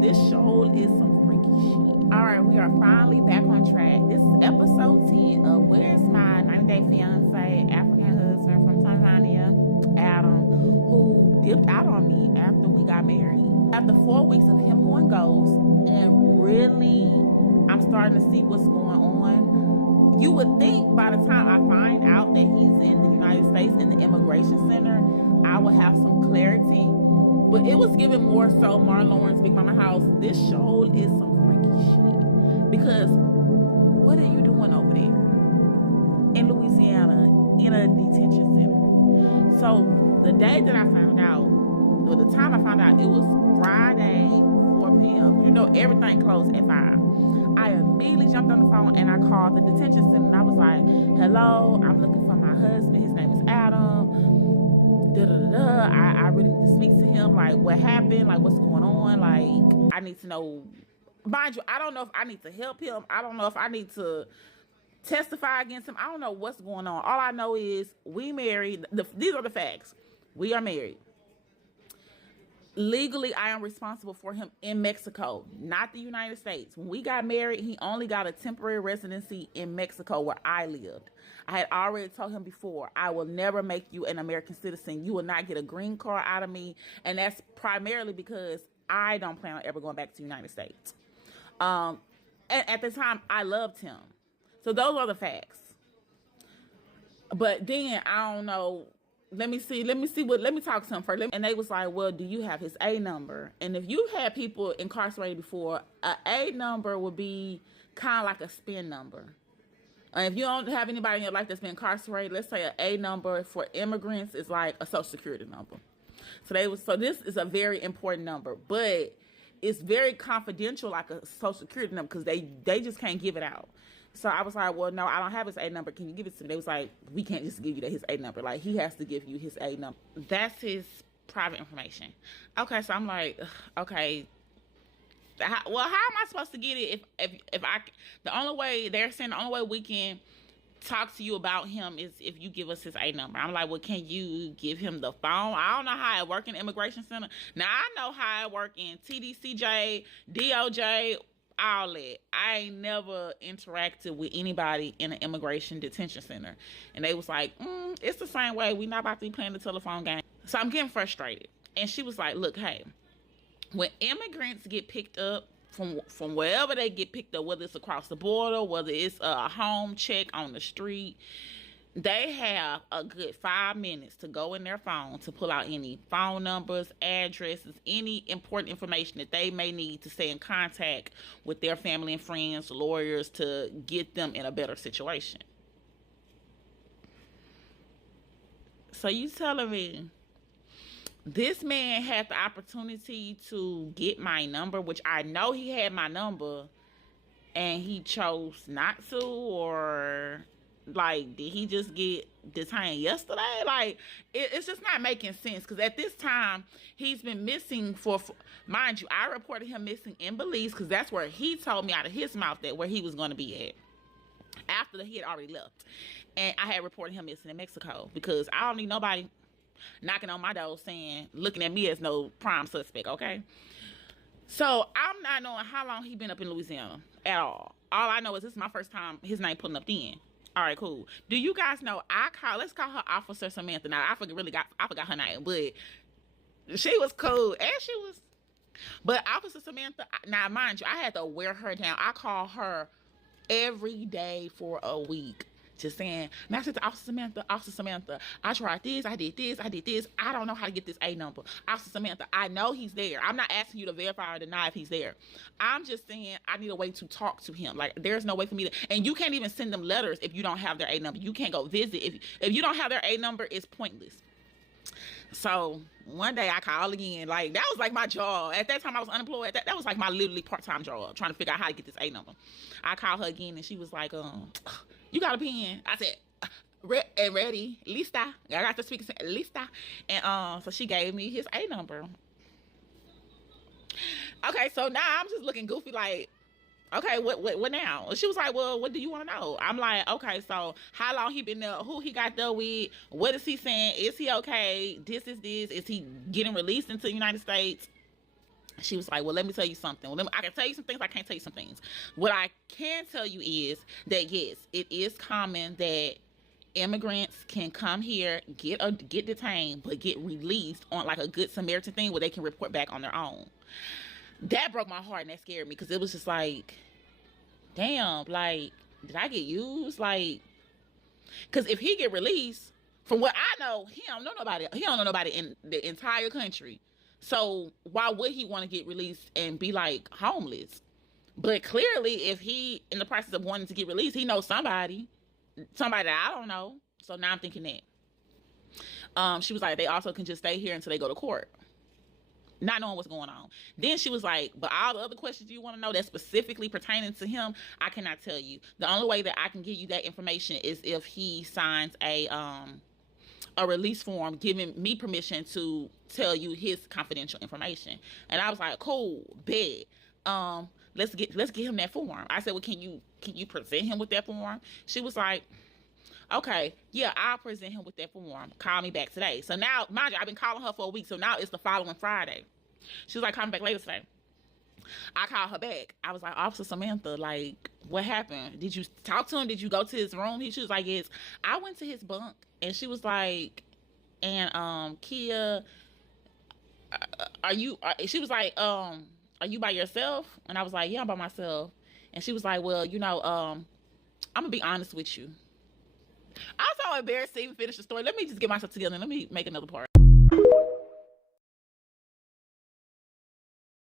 This show is some freaky shit. Alright, we are finally back on track. This is episode 10 of Where's My 90-Day Fiance, African husband from Tanzania, Adam, who dipped out on me after we got married. After 4 weeks of him going ghost, and really, I'm starting to see what's going on. You would think by the time I find out that he's in the United States in the immigration center, I would have some clarity. But it was giving more so Martin Lawrence Big Mama House. This show is some freaky shit. Because what are you doing over there in Louisiana in a detention center? So the day that I found out, or the time I found out, it was Friday, 4 p.m. You know, everything closed at 5. I immediately jumped on the phone and I called the detention center and I was like, hello, I'm looking for my husband. His name is Adam. I really need to speak to him. Like, what happened? Like, what's going on? Like, I need to know. Mind you, I don't know if I need to help him. I don't know if I need to testify against him. I don't know what's going on. All I know is we married. These are the facts. We are married. Legally, I am responsible for him in Mexico, not the United States. When we got married, he only got a temporary residency in Mexico where I lived. I had already told him before, I will never make you an American citizen. You will not get a green card out of me. And that's primarily because I don't plan on ever going back to the United States. And at the time, I loved him. So those are the facts. But then, I don't know. Let me talk to him first. And they was like, well, do you have his A number? And if you had people incarcerated before, a A number would be kind of like a spin number. And if you don't have anybody in your life that's been incarcerated, let's say an A number for immigrants is like a social security number. So this is a very important number, but it's very confidential, like a social security number, because they just can't give it out. So I was like, well, no, I don't have his A number. Can you give it to me? They was like, we can't just give you his A number. Like, he has to give you his A number. That's his private information. Okay, so I'm like, okay. How am I supposed to get it if I, the only way we can talk to you about him is if you give us his A number. I'm like, well, can you give him the phone? I don't know how it work in immigration center. Now, I know how it work in TDCJ, DOJ, all that. I ain't never interacted with anybody in an immigration detention center. And they was like, it's the same way. We not about to be playing the telephone game. So I'm getting frustrated. And she was like, look, hey, when immigrants get picked up from wherever they get picked up, whether it's across the border, whether it's a home check on the street, they have a good 5 minutes to go in their phone to pull out any phone numbers, addresses, any important information that they may need to stay in contact with their family and friends, lawyers, to get them in a better situation. So you telling me this man had the opportunity to get my number, which I know he had my number, and he chose not to? Or like, did he just get detained yesterday? Like, it's just not making sense. Because at this time, he's been missing for, mind you, I reported him missing in Belize, because that's where he told me out of his mouth that where he was going to be at, after he had already left. And I had reported him missing in Mexico, because I don't need nobody knocking on my door saying, looking at me as no prime suspect, okay? So I'm not knowing how long he been up in Louisiana at all. All I know is this is my first time his name pulling up then. All right, cool. Do you guys know, let's call her Officer Samantha. Now, I forgot her name, but she was cool. And but Officer Samantha, now mind you, I had to wear her down. I call her every day for a week, just saying, Master Officer Samantha, I tried this, I did this, I don't know how to get this A number. Officer Samantha, I know he's there. I'm not asking you to verify or deny if he's there. I'm just saying I need a way to talk to him. Like, there's no way for me to, and you can't even send them letters if you don't have their A number. You can't go visit. If you don't have their A number, it's pointless. So one day I called again. Like, that was like my job. At that time I was unemployed. That was like my literally part-time job, trying to figure out how to get this A number. I called her again and she was like, you got a pen? I said, ready, lista. I got to speak lista. And so she gave me his A number. Okay, so now I'm just looking goofy like, okay, what now? She was like, well, what do you want to know? I'm like, okay, so how long he been there? Who he got there with? What is he saying? Is he okay? This is this. Is he getting released into the United States? She was like, well, let me tell you something. Well, I can tell you some things. I can't tell you some things. What I can tell you is that, yes, it is common that immigrants can come here, get detained, but get released on like a Good Samaritan thing where they can report back on their own. That broke my heart and that scared me, because it was just like, damn, like, did I get used? Like, because if he get released, from what I know, he don't know nobody in the entire country. So why would he want to get released and be like homeless? But clearly, if he in the process of wanting to get released, he knows somebody that I don't know. So now I'm thinking that. She was like, they also can just stay here until they go to court, not knowing what's going on. Then she was like, but all the other questions you want to know that's specifically pertaining to him, I cannot tell you. The only way that I can give you that information is if he signs a release form giving me permission to tell you his confidential information. And I was like, cool, bet. Let's get him that form. I said, well, can you present him with that form? She was like, okay, yeah, I'll present him with that form. Call me back today. So now, mind you, I've been calling her for a week, so now it's the following Friday. She was like, call me back later today. I called her back. I was like, Officer Samantha, like, what happened? Did you talk to him? Did you go to his room? She was like, yes. I went to his bunk. And she was like, and Kia, she was like, are you by yourself? And I was like, yeah, I'm by myself. And she was like, well, I'm gonna be honest with you. I was so embarrassed to even finish the story. Let me just get myself together and let me make another part.